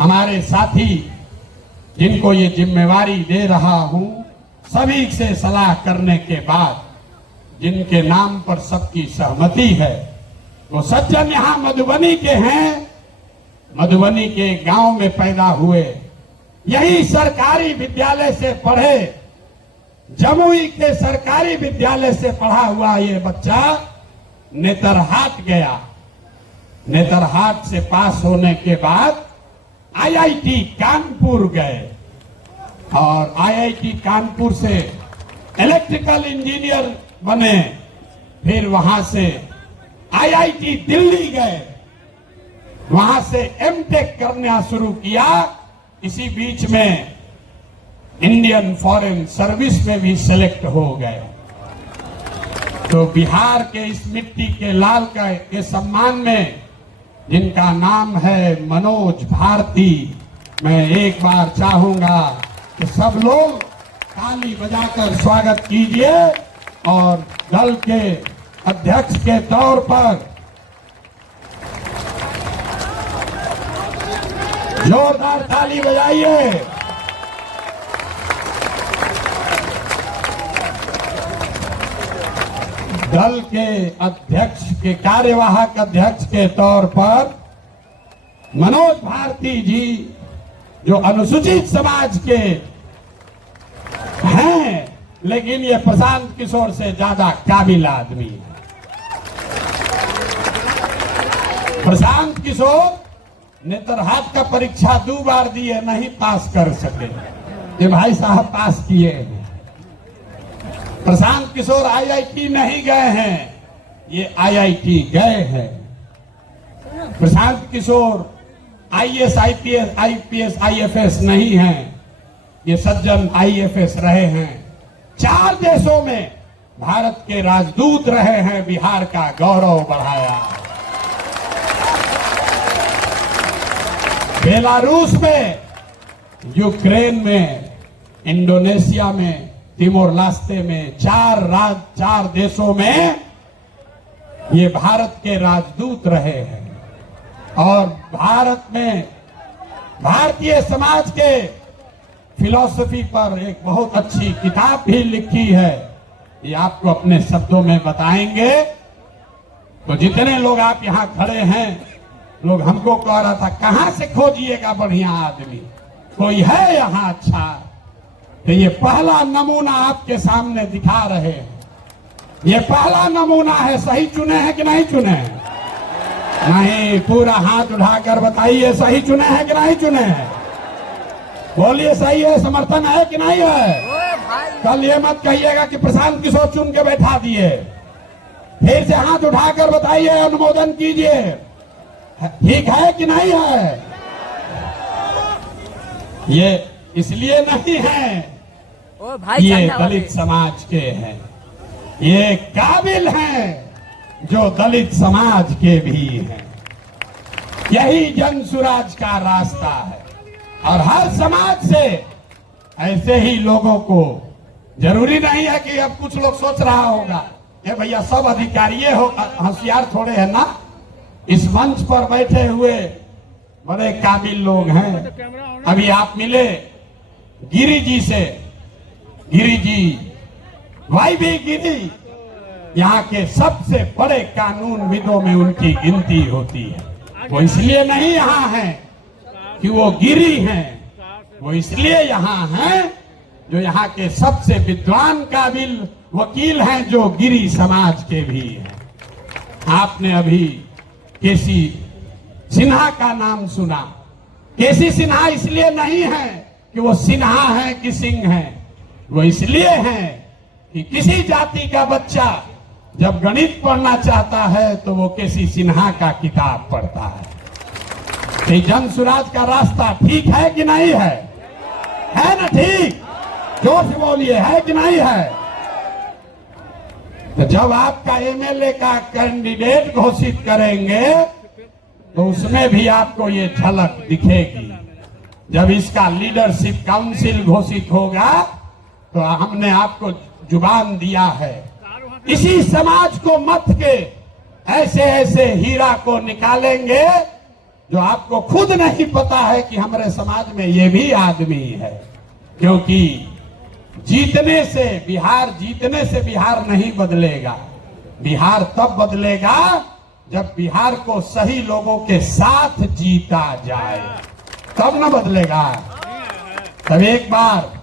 हमारे साथी जिनको ये जिम्मेवारी दे रहा हूं, सभी से सलाह करने के बाद जिनके नाम पर सबकी सहमति है, वो सज्जन यहाँ मधुबनी के हैं, मधुबनी के गांव में पैदा हुए, यही सरकारी विद्यालय से पढ़े, जमुई के सरकारी विद्यालय से पढ़ा हुआ ये बच्चा नेतरहाट गया। नेतरहाट से पास होने के बाद आईआईटी कानपुर गए और आईआईटी कानपुर से इलेक्ट्रिकल इंजीनियर बने। फिर वहां से आईआईटी दिल्ली गए, वहां से एमटेक करना शुरू किया। इसी बीच में इंडियन फॉरेन सर्विस में भी सिलेक्ट हो गए। तो बिहार के इस मिट्टी के लाल के सम्मान में जिनका नाम है मनोज भारती, मैं एक बार चाहूंगा कि सब लोग ताली बजाकर स्वागत कीजिए और दल के अध्यक्ष के तौर पर जोरदार ताली बजाइए। दल के अध्यक्ष के कार्यवाहक अध्यक्ष के तौर पर मनोज भारती जी, जो अनुसूचित समाज के हैं, लेकिन ये प्रशांत किशोर से ज्यादा काबिल आदमी है। प्रशांत किशोर नेतरहाट का परीक्षा 2 बार दिए, नहीं पास कर सके, ये भाई साहब पास किए हैं। प्रशांत किशोर आईआईटी नहीं गए हैं, ये आईआईटी गए हैं। Prashant Kishor IAS, IPS, IFS नहीं हैं, ये सज्जन आईएफएस रहे हैं। 4 देशों में भारत के राजदूत रहे हैं, बिहार का गौरव बढ़ाया। बेलारूस में, यूक्रेन में, इंडोनेशिया में, तिमोर लास्ते में, 4 देशों में ये भारत के राजदूत रहे हैं। और भारत में भारतीय समाज के फिलॉसफी पर एक बहुत अच्छी किताब भी लिखी है, ये आपको अपने शब्दों में बताएंगे। तो जितने लोग आप यहाँ खड़े हैं, लोग हमको कह रहा था कहां से खोजिएगा बढ़िया आदमी, कोई है यहाँ अच्छा? तो ये पहला नमूना आपके सामने दिखा रहे हैं, ये पहला नमूना है। सही चुने हैं कि नहीं चुने हैं? नहीं, पूरा हाथ उठाकर बताइए, सही चुने हैं कि नहीं चुने हैं? बोलिए सही है, समर्थन है कि नहीं है? कल ये मत कहिएगा कि प्रशांत किशोर चुन के बैठा दिए। फिर से हाथ उठाकर बताइए, अनुमोदन कीजिए, ठीक है कि नहीं है? ये इसलिए नहीं है ये दलित समाज के हैं, ये काबिल हैं जो दलित समाज के भी हैं। यही जन सुराज का रास्ता है। और हर समाज से ऐसे ही लोगों को, जरूरी नहीं है कि अब कुछ लोग सोच रहा होगा ये भैया सब अधिकारी हो, होशियार थोड़े है ना। इस मंच पर बैठे हुए बड़े काबिल लोग हैं। अभी आप मिले गिरी जी से, गिरी जी, वाई भी गिरी, यहाँ के सबसे बड़े कानूनविदों में उनकी गिनती होती है। वो इसलिए नहीं यहाँ हैं कि वो गिरी हैं, वो इसलिए यहाँ हैं जो यहाँ के सबसे विद्वान काबिल वकील हैं, जो गिरी समाज के भी हैं। आपने अभी केसी सिन्हा का नाम सुना। केसी सिन्हा इसलिए नहीं है कि वो सिन्हा है कि सिंह है, वो इसलिए है कि किसी जाति का बच्चा जब गणित पढ़ना चाहता है तो वो केसी सिन्हा का किताब पढ़ता है। तो जन सुराज का रास्ता ठीक है कि नहीं है? है ना ठीक? जोर से बोलिए, है कि नहीं है? तो जब आपका एमएलए का कैंडिडेट घोषित करेंगे तो उसमें भी आपको ये झलक दिखेगी। जब इसका लीडरशिप काउंसिल घोषित होगा तो हमने आपको जुबान दिया है, इसी समाज को मत के ऐसे ऐसे हीरा को निकालेंगे जो आपको खुद नहीं पता है कि हमारे समाज में ये भी आदमी है। क्योंकि जीतने से बिहार नहीं बदलेगा। बिहार तब बदलेगा जब बिहार को सही लोगों के साथ जीता जाए, तब न बदलेगा। तब एक बार